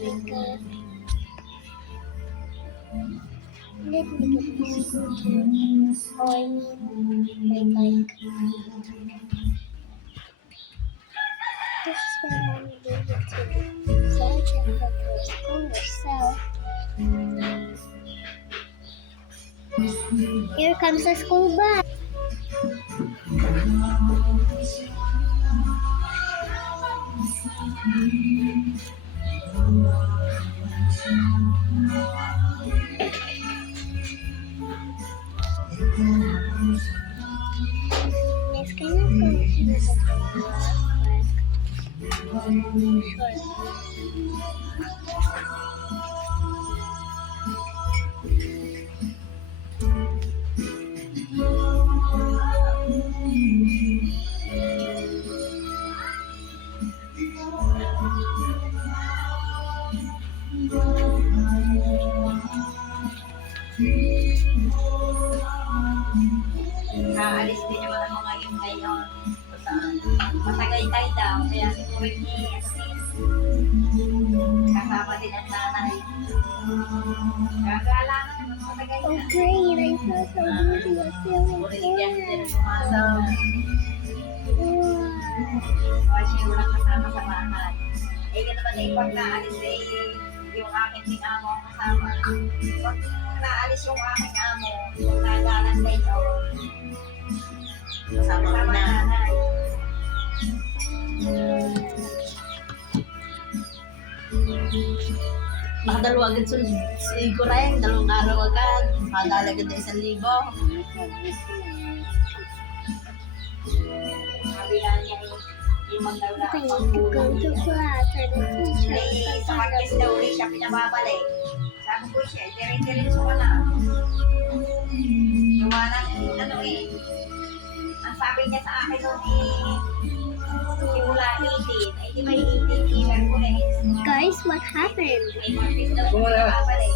Because let me get this scooter. Oh, I mean my bike. This is where Mommy gave it to me. So I can help her school herself. Here comes the school bus. Miss, can you go to the quick? Sure. Aalis din naman ako ngayon. Matagaytay daw, kaya siguro ni kasama din ang nanay. Gagala na naman sa Tagaytay. Oh great, I saw somebody was feeling Din sumasaw. Wow. Kasi wala kasama sa bahay. Eh, yun naman eh, pag naalis eh, yung aking sinamo ang kasama. Pag naalis yung aking amo, yung nagalan kayo, kasama ng nanay. Makadalawa agad si Kureng, 2 araw agad. Makadala agad na 1,000. Sabi nga niya eh, yung magdawla I ang need to go to class or the teacher eh, is sa practice daw ulit siya pinababalik. Sabi ko siya, dire-diretso ka na. Gawa ng ano eh. Ang sabi niya sa akin noon eh, simula 18. Ay, di ba yung 18 year ko eh. Guys, what happened? May practice daw siya pinababalik.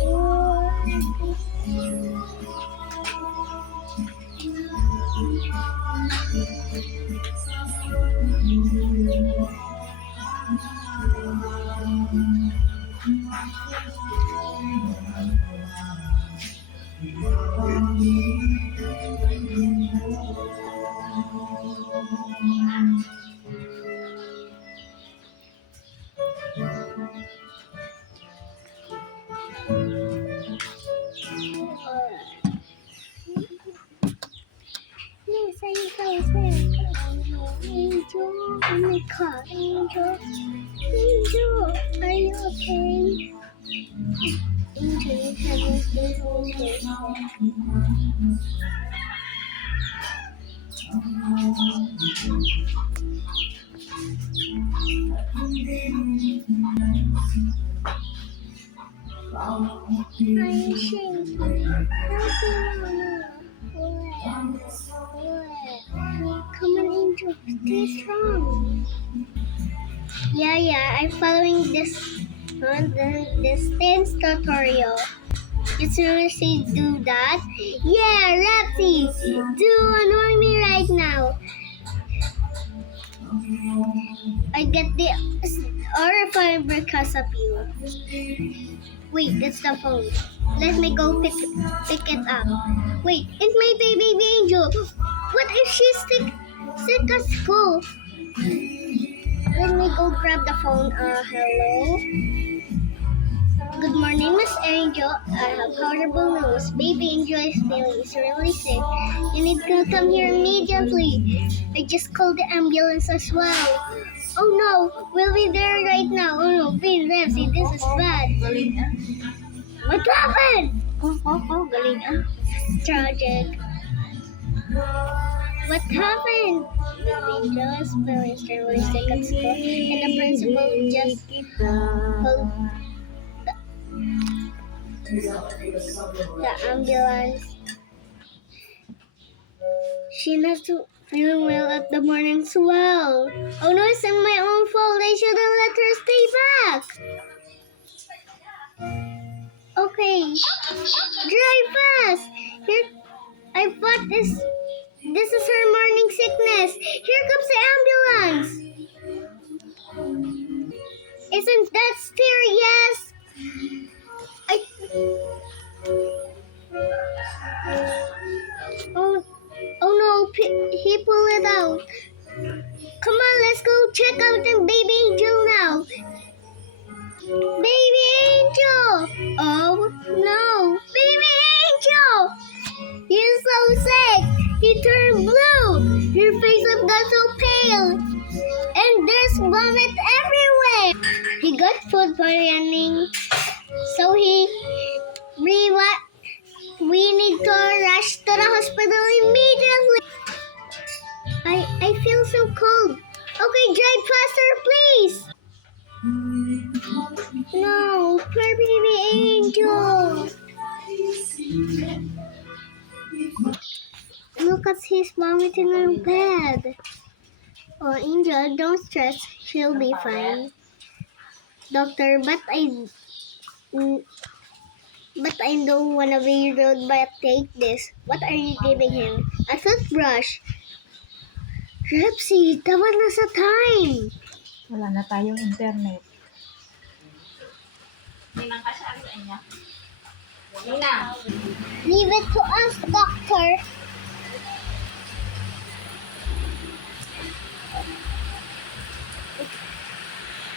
Yes, I said, Angel, oh my God, Angel, Angel, are you okay? Angel, you haven't been home yet. I'm shaking. Come on, Angel, stay strong. Yeah, I'm following this dance tutorial. As soon as you do that, yeah, Rapsy, do annoy me right now. I get the aura because of you. Wait, that's the phone. Let me go pick it up. Wait, it's my baby Angel. What if she's sick at school? Let me go grab the phone. Hello. Good morning, Miss Angel. I have horrible news. Baby Angel is really sick. You need to come here immediately. I just called the ambulance as well. Oh no, we'll be there right now. Oh no, Bean Ramsey, this is bad. Galing na. What happened? Galing na. Tragic. What happened? Baby Angel is really sick at school, and the principal just called the ambulance. She has to feeling well at the morning as well. Oh no, it's my own fault. I shouldn't let her stay back. Okay, drive fast. Here, I thought this is her morning sickness. Here comes the ambulance. Isn't that serious? Baby Angel! Oh no! Baby Angel! You're so sick! You turned blue! Your face have got so pale! And there's vomit everywhere! He got food poisoning. So we need to rush to the hospital immediately. I feel so cold. Okay, drive faster, please. No, poor baby Angel. Look at his vomiting on bed. Oh, Angel, don't stress. She'll be fine. Doctor, but I don't wanna be rude, but take this. What are you giving him? A toothbrush. Repsy, tama na sa time. Wala na tayong internet. Ninang ka siya sa inyo. Ninang. Leave it to us, doctor.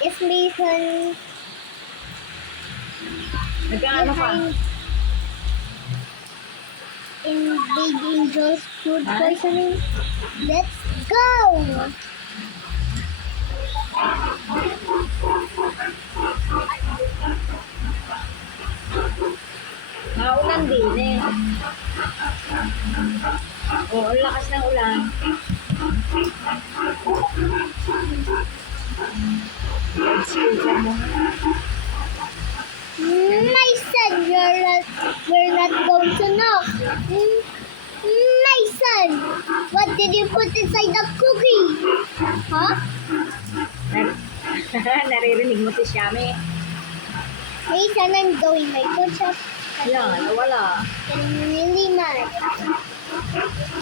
If Nathan Nagkaano ka? in Big Angel's food poisoning, let's go! Naulan din eh. Oo, ang lakas ng ulan. Speaker mo. My son, we're not going to knock. My son, what did you put inside the cookie? Huh? Naririnig mo si Shami. Hey son, I'm doing my push-up. Wala, wala. I'm really mad.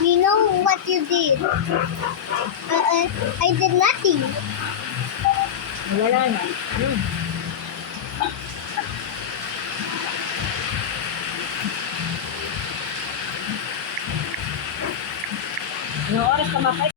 You know what you did? I did nothing. Wala na. Ano oras ka mapay?